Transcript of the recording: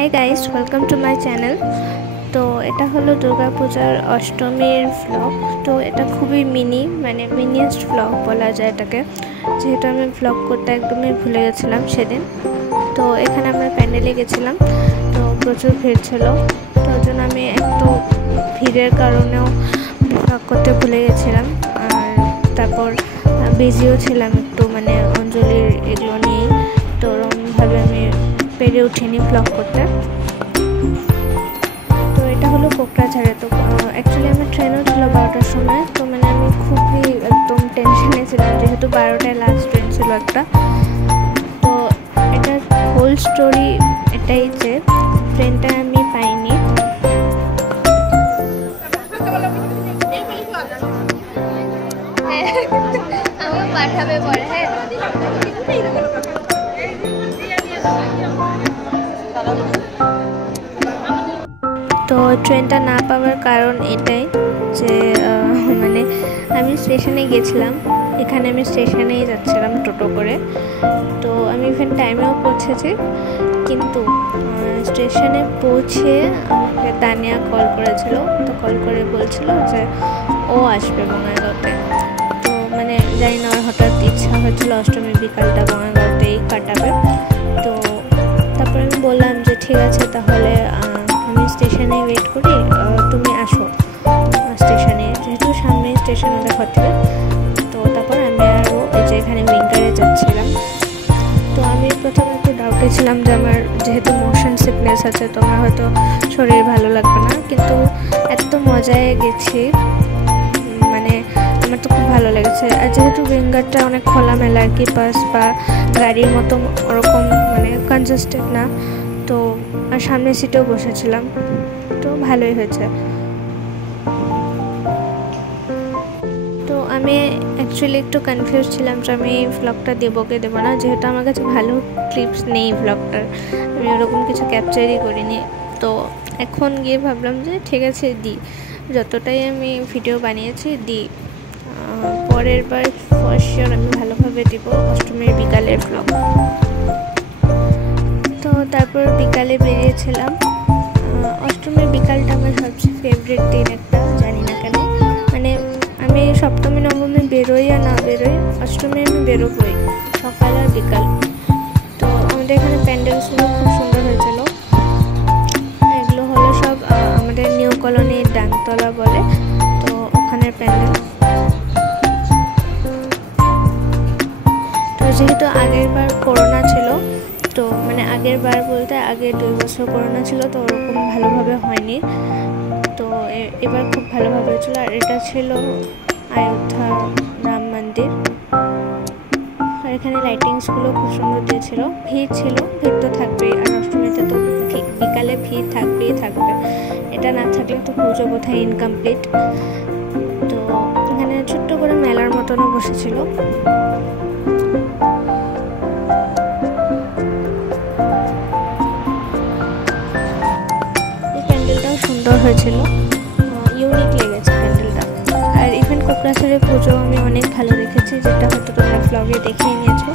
Hi guys, welcome to my channel. তো এটা হলো দুর্গাপূজার অষ্টমীর ভ্লগ। তো এটা খুবই মিনিয়েস্ট ভ্লগ বলা যায় এটাকে, যেহেতু আমি ভ্লগ করতে একদমই ভুলে গেছিলাম সেদিন। তো এখানে আমরা প্যান্ডেলে গেছিলাম, তো প্রচুর ভিড় ছিল। তো ওই জন্য আমি একটু ভিড়ের কারণেও ভ্লগ করতে ভুলে গেছিলাম। আর তারপর বিজিও ছিলাম একটু, অঞ্জলির এগুলো নিয়ে। তো ওরকমভাবে আমি পেরে উঠিনি ভ্লগ করতে। তো এটা হলো কোকড়াঝাড়ে। তো অ্যাকচুয়ালি আমার ট্রেনও ছিল 12টার সময়। তো আমি খুবই একদম টেনশনে ছিলাম, যেহেতু 12টায় লাস্ট ট্রেন ছিল একটা। তো এটার হোল স্টোরি এটাই যে ট্রেনটা আমি পাইনি। পাঠাবে পরে। হ্যাঁ, তো ট্রেনটা না পাওয়ার কারণ এটাই যে আমি স্টেশনে গেছিলাম। এখানে আমি স্টেশনেই যাচ্ছিলাম টোটো করে। তো আমি ইভেন টাইমেও পৌঁছেছি, কিন্তু স্টেশনে পৌঁছে আমাকে দানিয়া কল করেছিল। তো কল করে বলছিল যে ও আসবে বঙ্গাইগাঁওতে। তো জানি না, আমার হঠাৎ ইচ্ছা হয়েছিল অষ্টমীর বিকালটা বঙ্গাইগাঁওতেই কাটাবে। তো তারপরে আমি বললাম যে ঠিক আছে, তাহলে আমি স্টেশনে ওয়েট করি, তুমি আসো স্টেশনে, যেহেতু সামনে স্টেশন ওদের হোটেলে। তো তারপর আমি আরও এই যে এখানে উইঙ্গারে যাচ্ছিলাম। তো আমি প্রথমে একটু ডাউটে ছিলাম যে আমার যেহেতু মোশন সিকনেস আছে, তো আমার হয়তো শরীর ভালো লাগবে না, কিন্তু এত মজায় গেছি, আমার তো খুব ভালো লেগেছে। আর যেহেতু উইঙ্গারটা অনেক খোলামেলা আর কি, বাস বা গাড়ির মতো ওরকম কনজেস্টেড না। তো আর সামনের সিটেও বসেছিলাম, তো ভালোই হয়েছে। তো আমি অ্যাকচুয়ালি একটু কনফিউজ ছিলাম যে আমি ভ্লগটা দেবো কি দেবো না, যেহেতু আমার কাছে ভালো ক্লিপস নেই ভ্লগটার, আমি ওরকম কিছু ক্যাপচারই করিনি। তো এখন গিয়ে ভাবলাম যে ঠিক আছে দিই, যতটাই আমি ভিডিও বানিয়েছি দিই। পরের বার ফর শিওর আমি ভালোভাবে দিব অষ্টমীর বিকালের ভ্লগ। তো তারপর বিকালে বেরিয়েছিলাম। অষ্টমীর বিকালটা আমার সবচেয়ে ফেভারিট দিন একটা, জানি না কেন। আমি সপ্তমী নবমী বেরোই আর না বেরোই, অষ্টমী আমি বেরোবই, সকাল আর বিকাল। তো আমাদের এখানে প্যান্ডেলসগুলো খুব সুন্দর হয়েছিল। এগুলো হলো সব আমাদের নিউ কলোনির ডাংতলা বলে, তো ওখানের প্যান্ডেল। তো যেহেতু আগের বার করোনা ছিল, তো আগের বার বলতে আগের 2 বছর করোনা ছিল, তো ওরকম ভালোভাবে হয়নি। তো এবার খুব ভালোভাবে হয়েছিল। আর এটা ছিল অযোধ্যা রাম মন্দির। আর এখানে লাইটিংসগুলো খুব সুন্দর দিয়েছিল। ভিড় তো থাকবেই, আর অষ্টমীতে তো বিকালে ভিড় থাকবে। এটা না থাকলে তো পুজো কোথায় ইনকমপ্লিট। তো এখানে ছোট্ট করে মেলার মতনও বসেছিল। সুন্দর হয়েছিল, ইউনিক লেগেছে প্যান্ডেলটা। আর ইভেন কোকড়াঝাড়ের পুজো আমি অনেক ভালো দেখেছি, যেটা হয়তো তোমরা ভ্লগে দেখেই নিয়েছো।